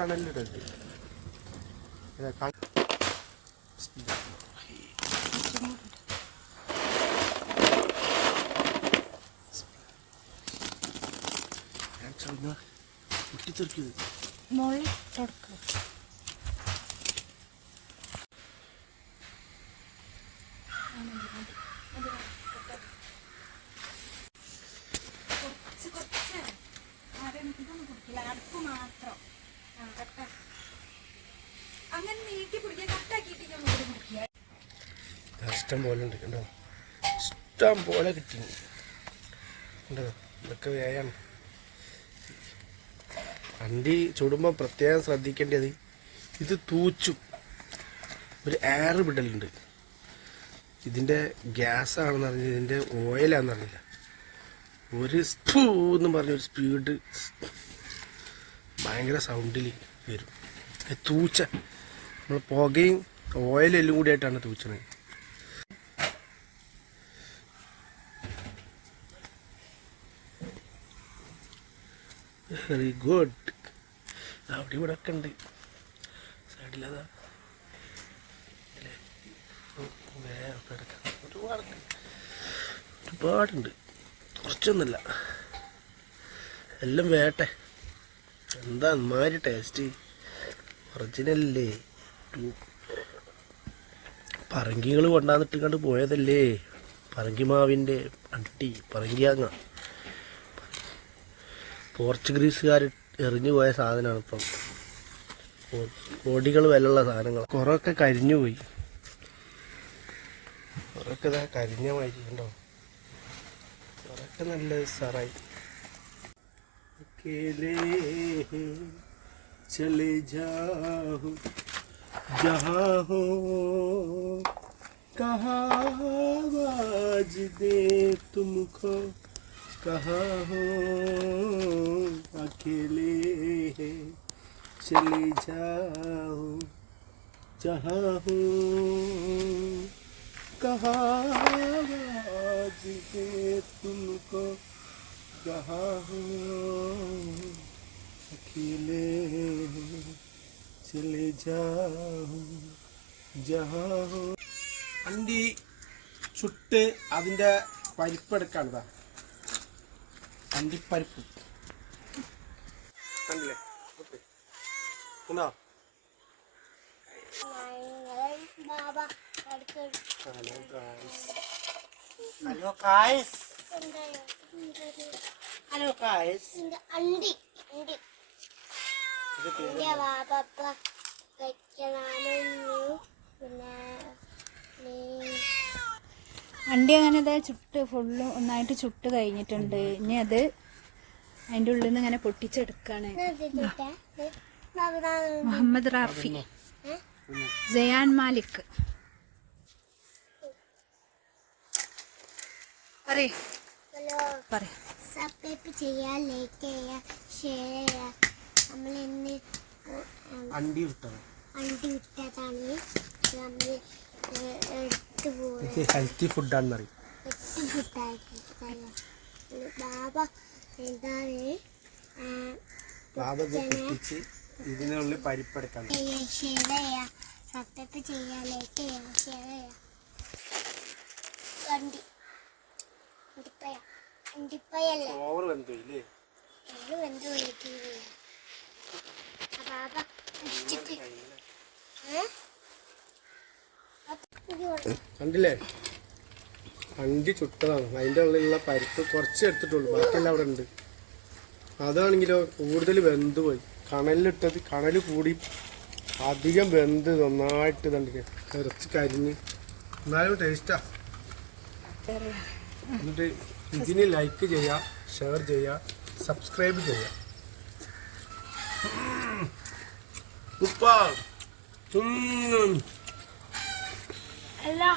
കണലിലിടരുത് ഇതാ ക- ഞാൻ ചവിഞ്ഞ പൊട്ടിത്തെറിക്കരുത് മുകളിൽ തുടക്കുക ഇഷ്ടം പോലെ ഉണ്ട് കണ്ടോ? ഇഷ്ടം പോലെ കിട്ടി. കണ്ടോ? ഇതൊക്കെ വേയാണ് വണ്ടി ചുടുമ്പോൾ പ്രത്യേകം ശ്രദ്ധിക്കേണ്ടത് ഇത് തൂച്ചു. ഒരു എയർ വിടലുണ്ട് ഇതിന്റെ ഗ്യാസ് ആണെന്ന് അറിഞ്ഞ ഇതിന്റെ ഓയിലാണെന്ന് അറിയില്ല ഒരു സ്പൂ എന്ന് പറഞ്ഞ ഒരു സ്പീഡ് ഭയങ്കര സൗണ്ടിൽ വരും. തൂച്ച. നമ്മൾ പുകയും ഓയിലെല്ലാം കൂടിയായിട്ടാണ് തൂച്ചണത്. വെരി ഗുഡ് അവിടെ ഇവിടെ ഒക്കെ ഉണ്ട് സൈഡിലതാ. ഒരുപാടുണ്ട് ഒരുപാടുണ്ട്. കുറച്ചൊന്നുമില്ല. എല്ലാം വേട്ടെ. എന്താ അമ്മാതിരി ടേസ്റ്റ് ഒറിജിനല്ലേ പറങ്കികൾ കൊണ്ടാന്നിട്ട് കണ്ട് പോയതല്ലേ? പറങ്കിമാവിന്റെ അട്ടി പറങ്കിയാങ്ങ. പോർച്ചുഗീസുകാർ എറിഞ്ഞു പോയ സാധനമാണ് ഇപ്പം കോ- കോടികൾ വിലയുള്ള സാധനങ്ങൾ കുറേയൊക്കെ കരിഞ്ഞു പോയി കുറേയൊക്കെ ഇതാ കരിഞ്ഞ മാതിരി ഉണ്ടോ കുറേയൊക്കെ നല്ല സാറായി अकेले चले जाओ जहाँ हो कहाँ आवाज दे तुमको कहाँ हो अकेले चले जाओ जहाँ हो कहाँ आवाज दे तुमको कहाँ हो अकेले चले जाओ जहाँ हो അണ്ടി ചുട്ട് അതിൻ്റെ പരിപ്പെടുക്കാണ് ഇതാ അണ്ടിപ്പരിപ്പ് കണ്ടില്ലേ? ഓക്കെ. ഉണ്ടോ hello guys hello guys hello guys അണ്ടി അണ്ടി വാപ്പ വെക്കണു പിന്നെ അണ്ടി അങ്ങനെ ഇതാ ചുട്ട് ഫുള്ള് ഒന്നായിട്ട് ചുട്ട് കഴിഞ്ഞിട്ടുണ്ട്. ഇനി അത് അതിന്റെ ഉള്ളിൽ നിന്ന് ഇങ്ങനെ പൊട്ടിച്ചെടുക്കാണ്. മുഹമ്മദ് റാഫി. ജയാൻ മാലിക്. പറയേ. ഹലോ പറയ. സബ്സ്ക്രൈബ് ചെയ്യാ ലൈക്ക് ചെയ്യാ ഷെയർ ചെയ്യാ. നമ്മൾ ഇന്ന് അണ്ടി വിട്ടതാണ്. അണ്ടി വിട്ടതാണ്. ഇത് ഹെൽത്തി ഫുഡാണെന്ന് അറിയും. ബാബ ഇത് പൊട്ടിച്ച് ഇതിനുള്ളിൽ പരിപ്പെടുക്കാൻ ഷെയർ ചെയ്യാ സബ്സ്ക്രൈബ് ചെയ്യാ ലൈക്ക് ചെയ്യാ ഷെയർ ചെയ്യാ അണ്ടി അണ്ടിപ്പയ അണ്ടിപ്പയല്ലേ ഓവർ വെന്തു ഇല്ലേ? വെന്തു വെച്ചിട്ട് ഏ? ഇത് കൊടു. കണ്ടില്ലേ? അണ്ടി ചുട്ടതാണ്. അതിന്റെ ഉള്ളിലുള്ള പരിപ്പ് കുറച്ച് എടുത്തിട്ടുള്ളൂ. ബാക്കിയെല്ലാം അവിടെ ഉണ്ട്. അതാണെങ്കിലോ കൂടുതൽ വെന്ത് പോയി. കണലിലിട്ടത് കണൽ കൂടി അധികം വെന്ത് നന്നായിട്ട് ഇതുണ്ട്. ഇറച്ചി കരിഞ്ഞ്. എന്നാലും ടേസ്റ്റാ എന്നിട്ട് ഇതിന് ലൈക്ക് ചെയ്യുക ഷെയർ ചെയ്യുക സബ്സ്ക്രൈബ് ചെയ്യുക ഉപ്പ. Allah